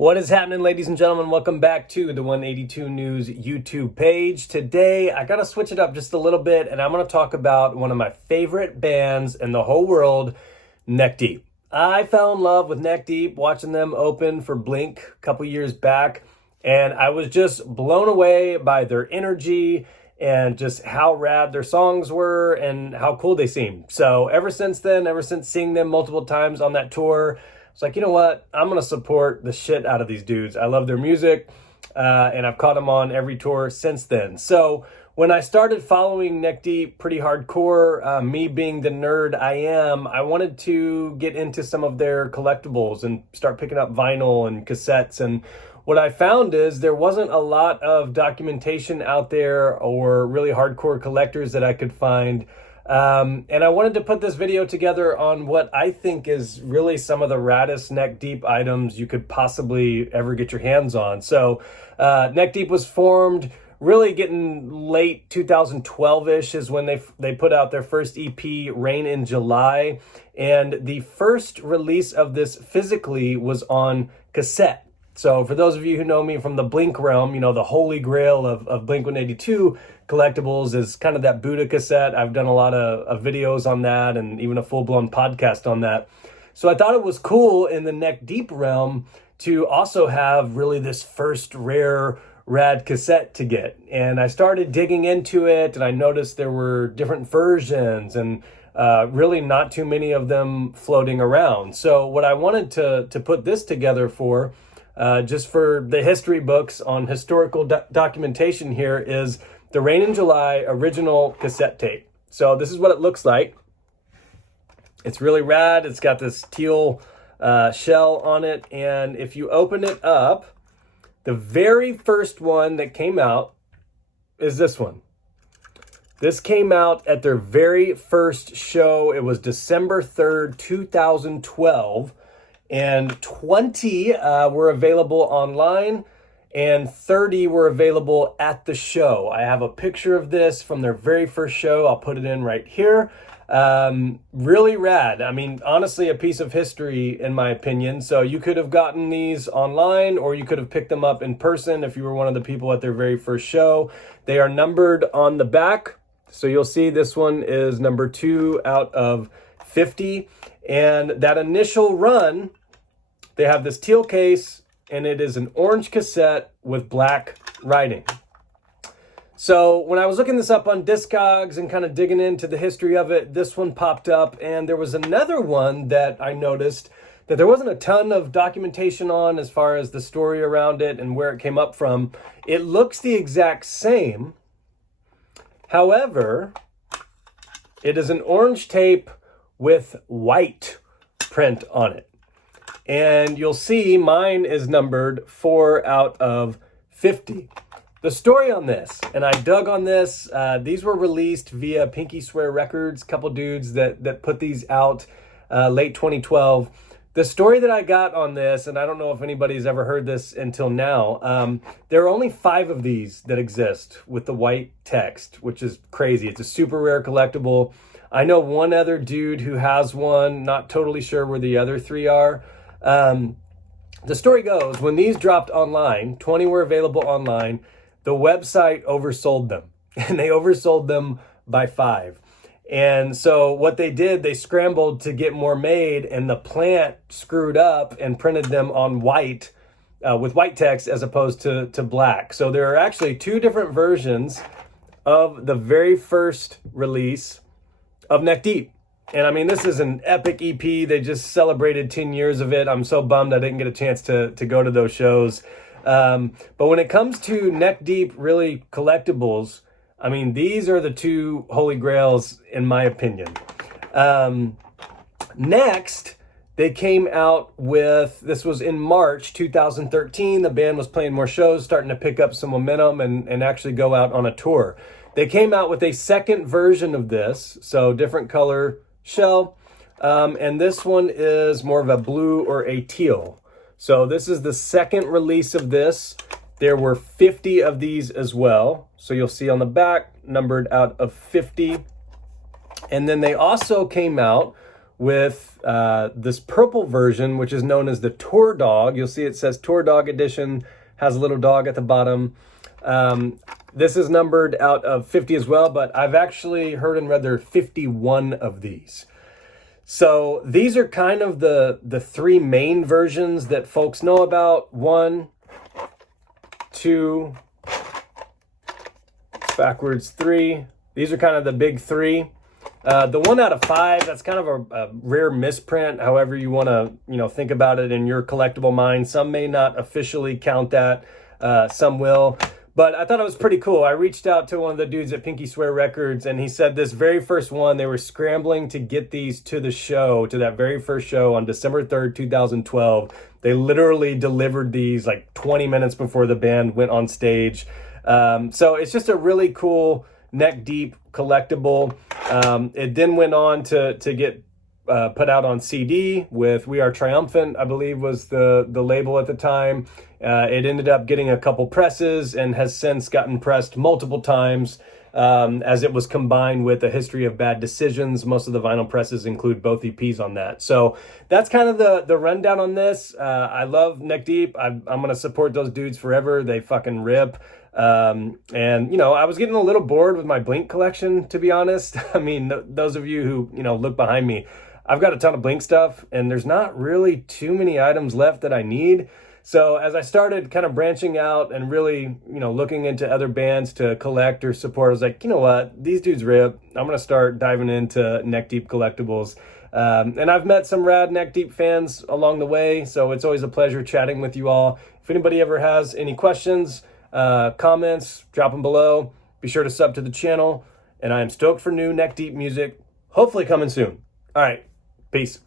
What is happening, ladies and gentlemen? Welcome back to the 182 News YouTube page. Today, I gotta switch it up just a little bit, and I'm gonna talk about one of my favorite bands in the whole world, Neck Deep. I fell in love with Neck Deep watching them open for Blink a couple years back, and I was just blown away by their energy and just how rad their songs were and how cool they seemed. So ever since then, ever since seeing them multiple times on that tour, it's like, you know what? I'm going to support the shit out of these dudes. I love their music, and I've caught them on every tour since then. So when I started following Neck Deep pretty hardcore, me being the nerd I am, I wanted to get into some of their collectibles and start picking up vinyl and cassettes. And what I found is there wasn't a lot of documentation out there or really hardcore collectors that I could find. And I wanted to put this video together on what I think is really some of the raddest Neck Deep items you could possibly ever get your hands on. So Neck Deep was formed really getting late 2012-ish is when they put out their first EP, Rain in July. And the first release of this physically was on cassette. So for those of you who know me from the Blink realm, you know, the holy grail of Blink-182 collectibles is kind of that Buddha cassette. I've done a lot of videos on that and even a full-blown podcast on that. So I thought it was cool in the Neck Deep realm to also have really this first rare rad cassette to get. And I started digging into it, and I noticed there were different versions and really not too many of them floating around. So what I wanted to put this together for, just for the history books on historical documentation here, is the Rain in July original cassette tape. So this is what it looks like. It's really rad. It's got this teal shell on it. And if you open it up, the very first one that came out is this one. This came out at their very first show. It was December 3rd, 2012. And 20 were available online, and 30 were available at the show. I have a picture of this from their very first show. I'll put it in right here. Really rad. I mean, honestly, a piece of history in my opinion. So you could have gotten these online, or you could have picked them up in person if you were one of the people at their very first show. They are numbered on the back. So you'll see this one is number 2 out of 50. And that initial run, they have this teal case, and it is an orange cassette with black writing. So when I was looking this up on Discogs and kind of digging into the history of it, this one popped up, and there was another one that I noticed that there wasn't a ton of documentation on as far as the story around it and where it came up from. It looks the exact same. However, it is an orange tape with white print on it. And you'll see mine is numbered 4 out of 50. The story on this, and I dug on this, these were released via Pinky Swear Records, a couple dudes that put these out late 2012. The story that I got on this, and I don't know if anybody's ever heard this until now, there are only 5 of these that exist with the white text, which is crazy. It's a super rare collectible. I know one other dude who has one, not totally sure where the other 3 are. The story goes, when these dropped online, 20 were available online, the website oversold them, and they oversold them by 5. And so what they did, they scrambled to get more made, and the plant screwed up and printed them on white, with white text as opposed to black. So there are actually 2 different versions of the very first release of Neck Deep. And I mean, this is an epic EP. They just celebrated 10 years of it. I'm so bummed I didn't get a chance to go to those shows. But when it comes to Neck Deep, really collectibles, I mean, these are the 2 holy grails in my opinion. Next, they came out with, this was in March 2013. The band was playing more shows, starting to pick up some momentum and actually go out on a tour. They came out with a second version of this, so different color shell, and this one is more of a blue or a teal. So this is the second release of this. There were 50 of these as well. So you'll see on the back, numbered out of 50. And then they also came out with this purple version, which is known as the Tour Dog. You'll see it says Tour Dog Edition, has a little dog at the bottom. This is numbered out of 50 as well, but I've actually heard and read there are 51 of these. So these are kind of the three main versions that folks know about. 1, 2, backwards 3. These are kind of the big three. The 1 out of 5, that's kind of a rare misprint, however you want to, think about it in your collectible mind. Some may not officially count that, some will. But I thought it was pretty cool. I reached out to one of the dudes at Pinky Swear Records, and he said this very first one, they were scrambling to get these to the show, to that very first show on December 3rd, 2012. They literally delivered these like 20 minutes before the band went on stage. So it's just a really cool neck deep collectible. It then went on to get put out on CD with We Are Triumphant, I believe was the label at the time. It ended up getting a couple presses and has since gotten pressed multiple times as it was combined with A History of Bad Decisions. Most of the vinyl presses include both EPs on that. So that's kind of the rundown on this. I love Neck Deep. I'm going to support those dudes forever. They fucking rip. And I was getting a little bored with my Blink collection, to be honest. I mean, those of you who, look behind me, I've got a ton of Blink stuff and there's not really too many items left that I need. So as I started kind of branching out and really, looking into other bands to collect or support, I was like, you know what, these dudes rip. I'm going to start diving into Neck Deep collectibles. And I've met some rad Neck Deep fans along the way. So it's always a pleasure chatting with you all. If anybody ever has any questions, comments, drop them below. Be sure to sub to the channel. And I am stoked for new Neck Deep music, hopefully coming soon. All right, peace.